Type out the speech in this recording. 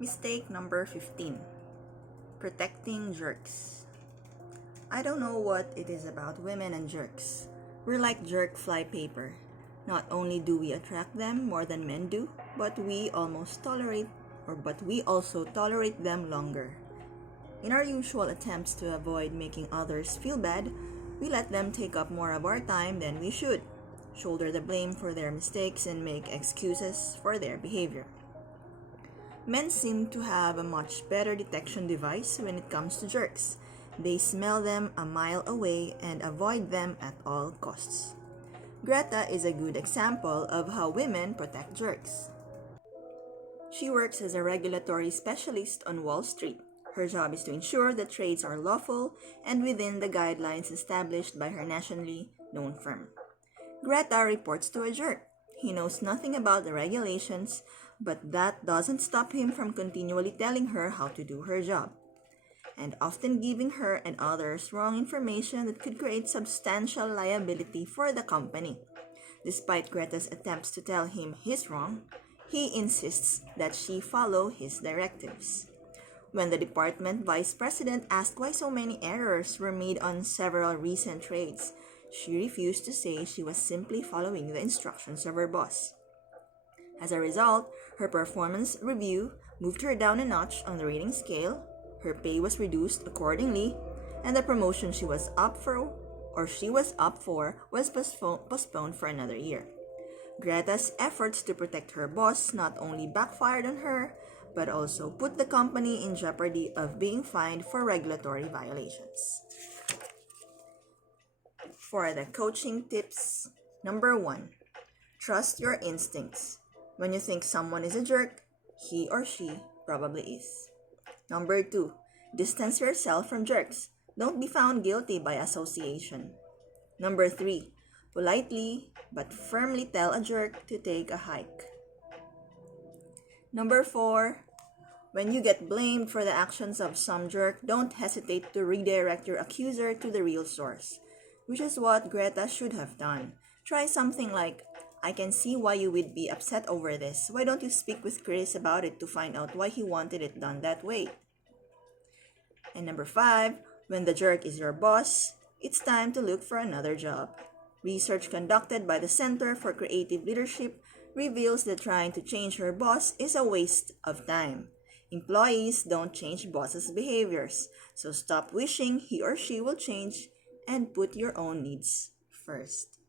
Mistake number 15. Protecting jerks. I don't know what it is about women and jerks. We're like jerk flypaper. Not only do we attract them more than men do, but we also tolerate them longer. In our usual attempts to avoid making others feel bad, we let them take up more of our time than we should, shoulder the blame for their mistakes, and make excuses for their behavior. Men seem to have a much better detection device when it comes to jerks. They smell them a mile away and avoid them at all costs. Greta is a good example of how women protect jerks. She works as a regulatory specialist on Wall Street. Her job is to ensure that trades are lawful and within the guidelines established by her nationally known firm. Greta reports to a jerk. He knows nothing about the regulations, but that doesn't stop him from continually telling her how to do her job, and often giving her and others wrong information that could create substantial liability for the company. Despite Greta's attempts to tell him he's wrong, he insists that she follow his directives. When the department vice president asked why so many errors were made on several recent trades, she refused to say she was simply following the instructions of her boss. As a result, her performance review moved her down a notch on the rating scale, her pay was reduced accordingly, and the promotion she was up for was postponed for another year. Greta's efforts to protect her boss not only backfired on her, but also put the company in jeopardy of being fined for regulatory violations. For the coaching tips, number 1, trust your instincts. When you think someone is a jerk, he or she probably is. Number 2, distance yourself from jerks. Don't be found guilty by association. Number 3, politely but firmly tell a jerk to take a hike. Number 4, when you get blamed for the actions of some jerk, don't hesitate to redirect your accuser to the real source, which is what Greta should have done. Try something like, I can see why you would be upset over this. Why don't you speak with Chris about it to find out why he wanted it done that way? And number 5, when the jerk is your boss, it's time to look for another job. Research conducted by the Center for Creative Leadership reveals that trying to change your boss is a waste of time. Employees don't change bosses' behaviors, so stop wishing he or she will change and put your own needs first.